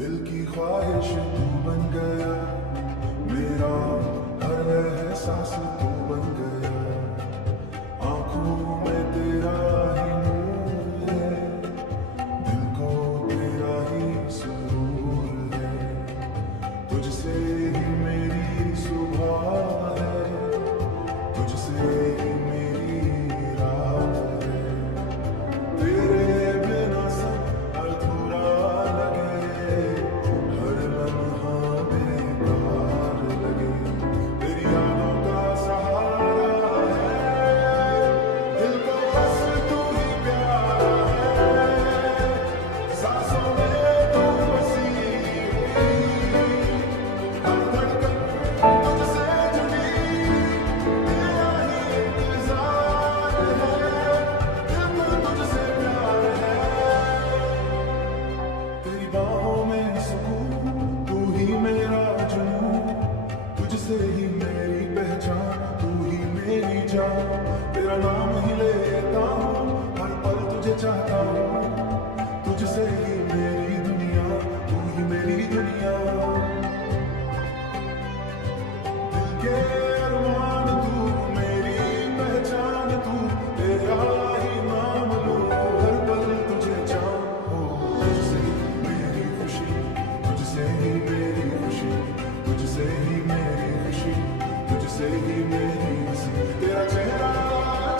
दिल की ख्वाहिश तू बन गया, मेरा हर एहसास तू बन गया। आंखों में तेरा ही नूर है, दिल को तेरा ही सुरूर है। तुझसे ही मेरी सुबह है, तुझसे ही मेरी रात है। तेरे बिना सब अधूरा लगे, हर लम्हा बेकार लगे। तेरी यादों का सहारा है, दिल को बस तू ही प्यारा है। सांसों में तू बसी हुई, हर धड़कन तुझसे जुड़ी, तेरा ही इंतजार है, दिल को तुझसे प्यार है। तेरी बाहों में सुकून, तू ही मेरा जुनून, तुझसे ही मेरी पहचान, तू ही मेरी जान। तेरा नाम ही लेता हूँ, हर पल तुझे चाहता हूँ, तुझसे ही मेरी दुनिया, तू ही मेरी दुनिया। दिल के अरमान तू, मेरी पहचान तू, तेरा ही नाम लूं, हर पल तुझे चाहूं। तुझसे ही मेरी खुशी, तुझसे ही मेरी खुशी, तुझसे ही मेरी खुशी, तुझसे ही मेरी हंसी। तेरा चेहरा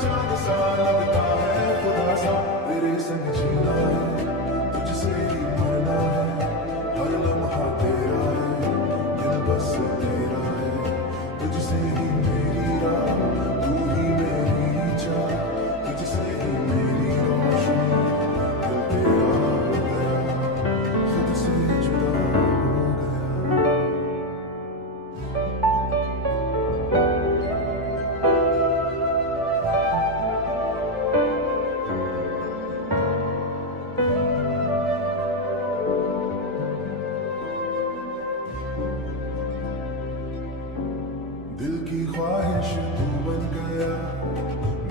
चांद सा लगता है, खुदा सा तेरे संग जीना है, तुझसे ही मरना है। हर लम्हा तेरा है, दिल बस तेरा है, तुझसे ही मेरी राह, तू ही मेरी चाह, तुझसे ही मेरी रोशनी। दिल तेरा हो गया, खुद से जुदा हो गया। दिल की ख्वाहिश तू बन गया,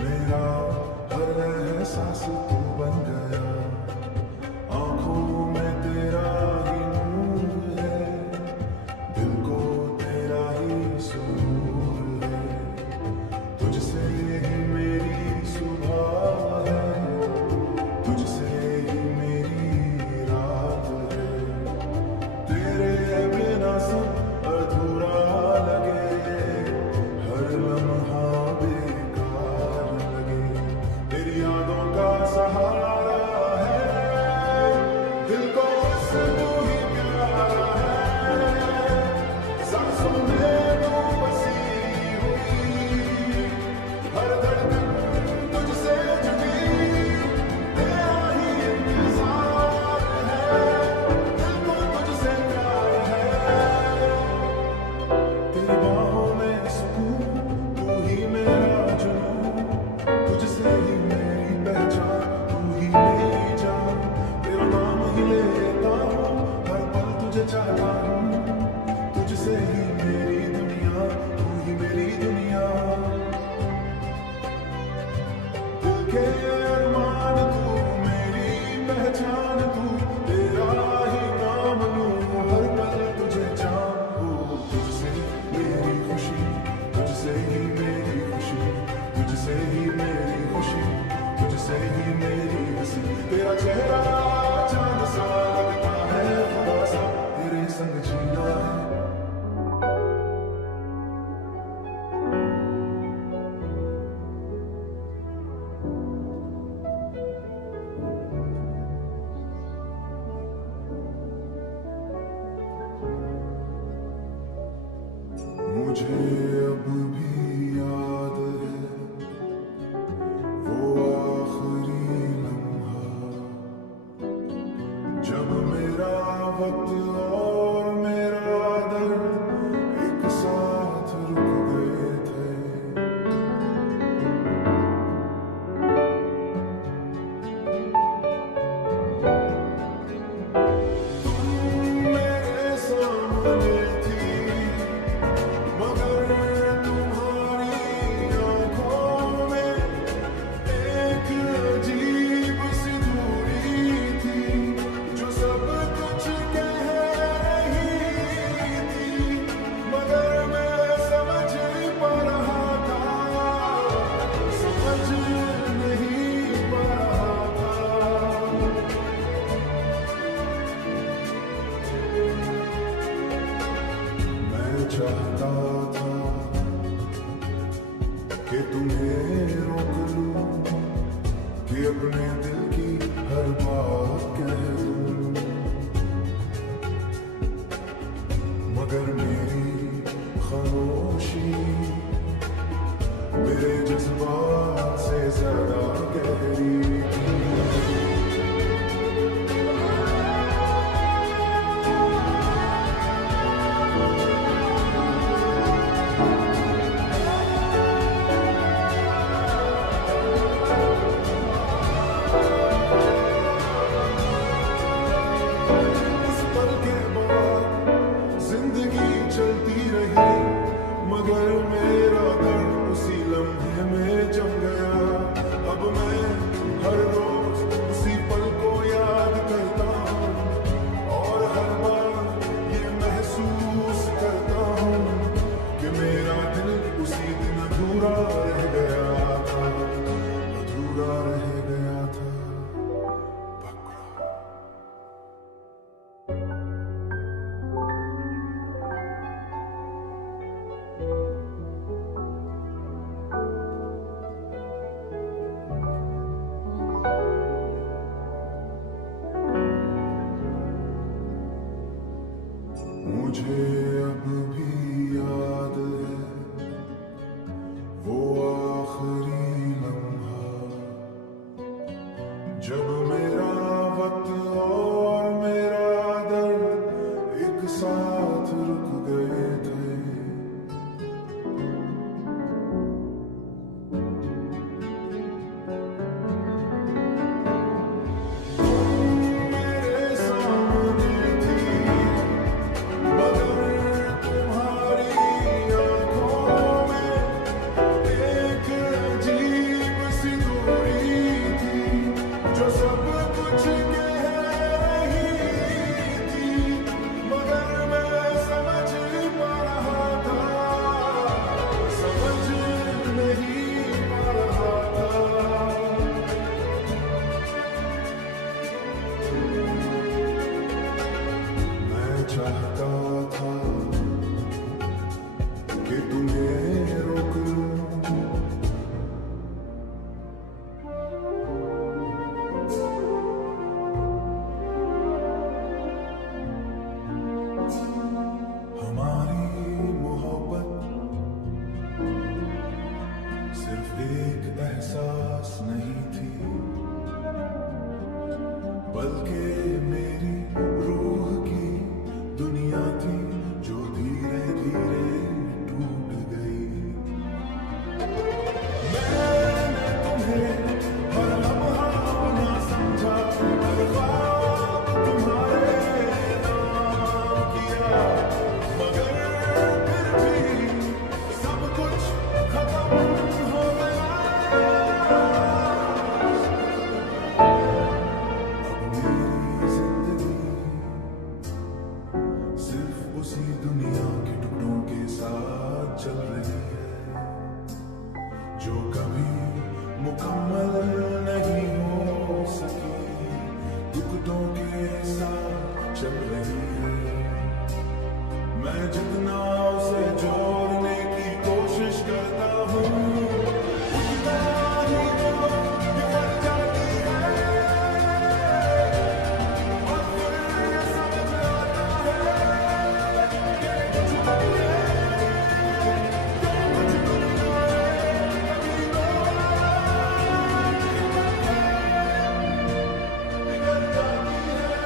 मेरा हर एहसास तू बन गया। आंखों में तेरा ही नूर है, दिल को तेरा ही सुरूर है। तुझसे ही मेरी सुबह है, तुझसे ही मेरी रात है। तेरे बिना सब अधूरा लगे, हर लम्हा बेकार लगे। तेरी यादों का सहारा है, दिल को बस तू ही प्यारा है। सांसों में तू बसी हुई, हर धड़कन तुझसे जुड़ी, तेरा ही इंतजार है, दिल को तुझसे प्यार है। तेरी बाहों में सुकून, तू ही मेरा जुनून, तुझसे ही मेरी पहचान, तू ही मेरी जान। तेरा नाम ही लेता हूँ, हर पल तुझे चाहता हूँ, तुझसे ही मेरी दुनिया, तू ही मेरी दुनिया। दिल के अरमान तू, मेरी पहचान तू, तेरा ही नाम लूं, हर पल तुझे चाहूं। तुझसे मेरी खुशी, तुझसे ही मेरी खुशी, तुझसे ही मेरी खुशी, तुझसे ही मेरी हंसी। तेरा चेहरा चांद सा लगता है, खुदा सा तेरे संग जीना है। मुझे अब भी याद है वो आखिरी लम्हा, जब मेरा वक्त और मेरा दर्द एक साथ रुक गए थे। तुम मेरे सामने थी, मगर तुम्हारी आंखों में एक अजीब सी दूरी थी, जो सब कुछ कह मुझे अब भी याद है वो आखिरी लम्हा, जब मेरा वक्त और मेरा दर्द एक साथ रुक गए थे। मेरे सामने थी मगर तुम्हारी आंखों में एक अजीब सी दूरी थी जो सब कुछ कह रही थी, मगर मैं समझ पा रहा था, समझ नहीं पा रहा था। मैं चाहता था कि तुम्हें रोक लूं, हमारी मोहब्बत सिर्फ एक एहसास नहीं थी, बल्कि मेरी रूह की दुनिया थी जो धीरे धीरे टूट गई। मैंने तुम्हें हर लम्हा अपना समझा, हर ख्वाब तुम्हारे नाम किया, मगर फिर भी सब कुछ खत्म हो गया। अब मेरी जिंदगी सिर्फ उसी दुनिया के टुकड़ों के साथ चल रही है जो कभी मुकम्मल नहीं हो सकी, टुकड़ों के साथ चल रही है। मैं जितना उसे जोड़ने की कोशिश करता हूँ, उतना ही वो बिखर जाती है, और फिर ये समझ आता है कि कुछ दुनिया है, कुछ दुनिया है, कभी बिखर जाती है।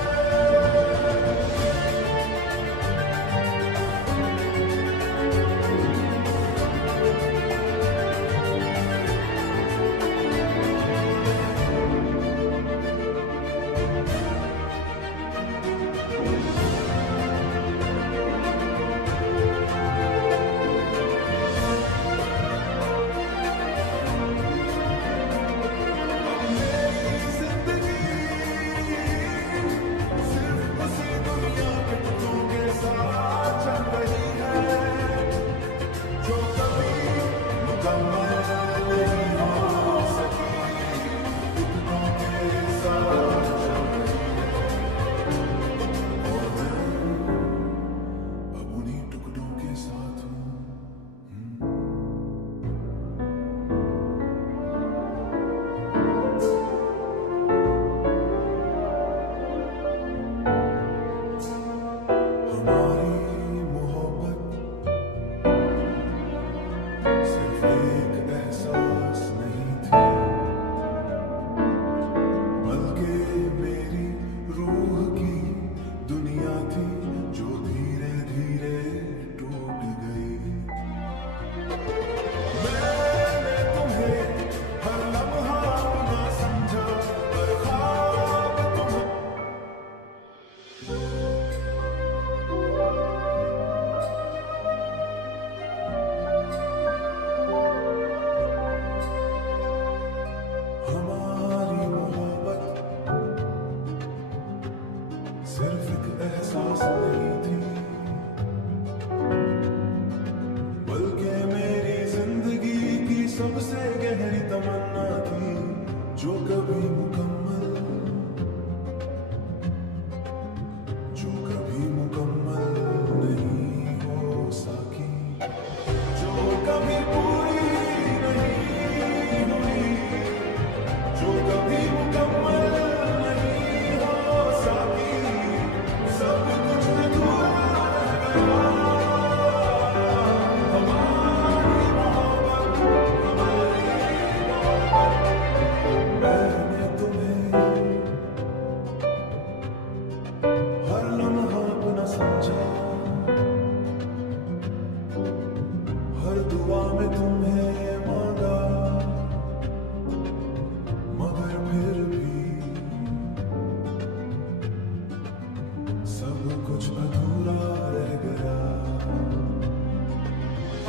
कुछ अधूरा रह गया।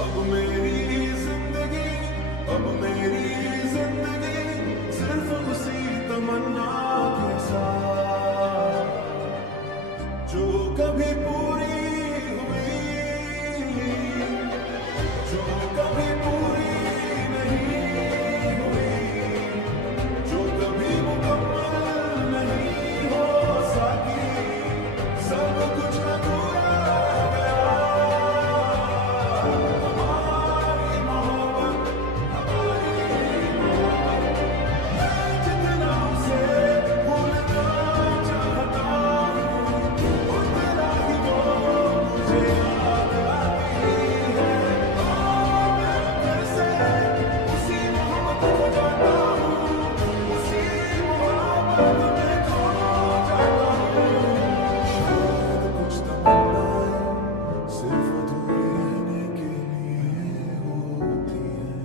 अब मेरी जिंदगी, अब मेरी जिंदगी सिर्फ उसी तमन्ना के साथ जो कभी पूरी हुई, जो कभी पूरी नहीं हुई, जो कभी मुकम्मल नहीं हो सकी। सब कुछ अधूरा रह गया। हमारी मोहब्बत, हमारी मोहब्बत, मैं जितना उसे भूलना चाहता हूँ, उतना ही वो मुझे याद आती है। मैं फिर से उसी मोहब्बत को जाता हूँ, उसी मोहब्बत में खो जाता हूँ। शायद कुछ तमन्नाएं सिर्फ अधूरे रहने के लिए होती हैं।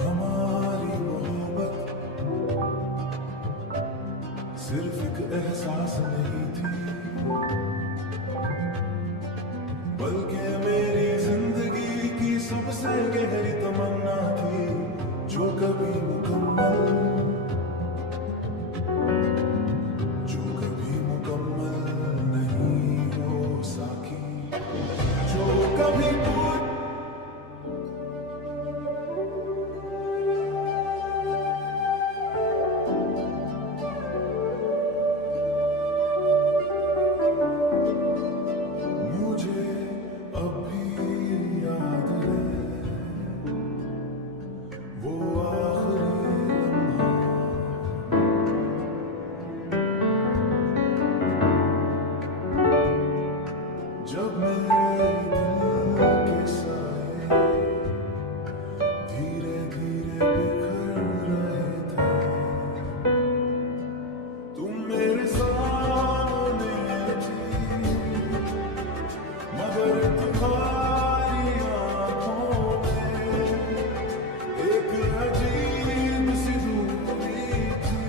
हमारी मोहब्बत सिर्फ एक एहसास नहीं थी, बल्कि मेरी जिंदगी की सबसे गहरी तमन्ना थी, जो कभी मुकम्मल, जो कभी मुकम्मल नहीं हो सकी, जो कभी पूरी। मुझे अब भी याद है वो आखिरी लम्हा, जब मेरे दिल के साए धीरे धीरे बिखर रहे थे। तुम मेरे सामने थी, मगर तुम्हारी आंखों में एक अजीब सी दूरी थी,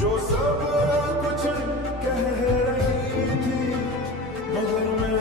जो सब कुछ कह रही थी, मगर मैं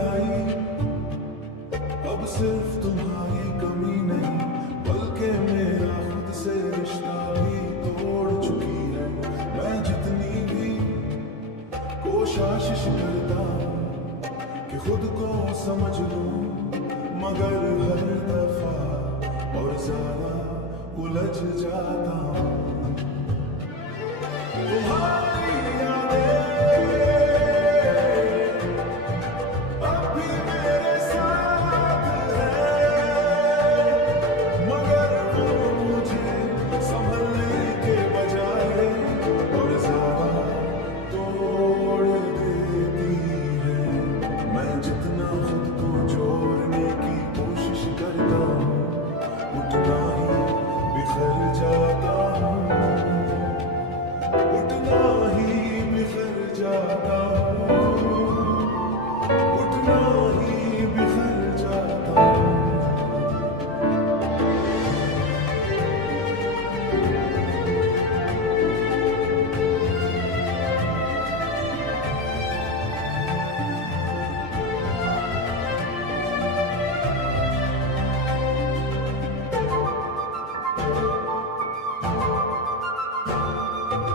तन्हाई अब सिर्फ तुम्हारी कमी नहीं, बल्कि मेरा खुद से रिश्ता भी तोड़ चुकी है। मैं जितनी भी कोशिश करता हूँ कि खुद को समझ लूं, मगर हर दफा और ज्यादा उलझ जाता हूँ। तुम्हारी यादें अब भी मेरे साथ हैं, मगर वो मुझे संभलने के बजाय और ज्यादा तोड़ देती है। मैं जितना खुद को जोड़ने की कोशिश करता हूँ, उतना ही बिखर जाता हूँ, उतना ही बिखर जाता हूँ, उतना ही बिखर जाता हूँ।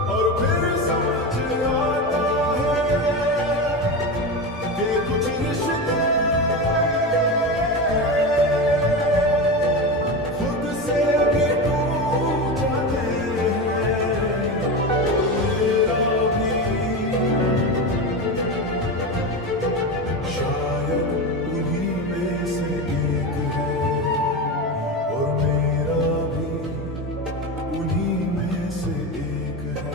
और फिर समझ आता है कि कुछ रिश्ते खुद से भी टूट जाते हैं। मेरा भी शायद उन्हीं में से एक है, और मेरा भी उन्हीं में से एक है।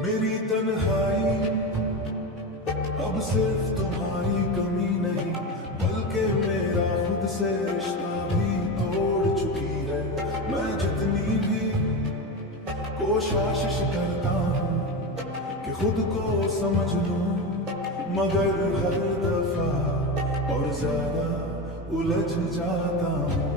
मेरी तन्हाई अब सिर्फ तुम्हारी कमी नहीं, बल्कि मेरा खुद से रिश्ता भी तोड़ चुकी है। मैं जितनी भी कोशिश करता हूँ कि खुद को समझ लूं, मगर हर दफा और ज्यादा उलझ जाता हूँ।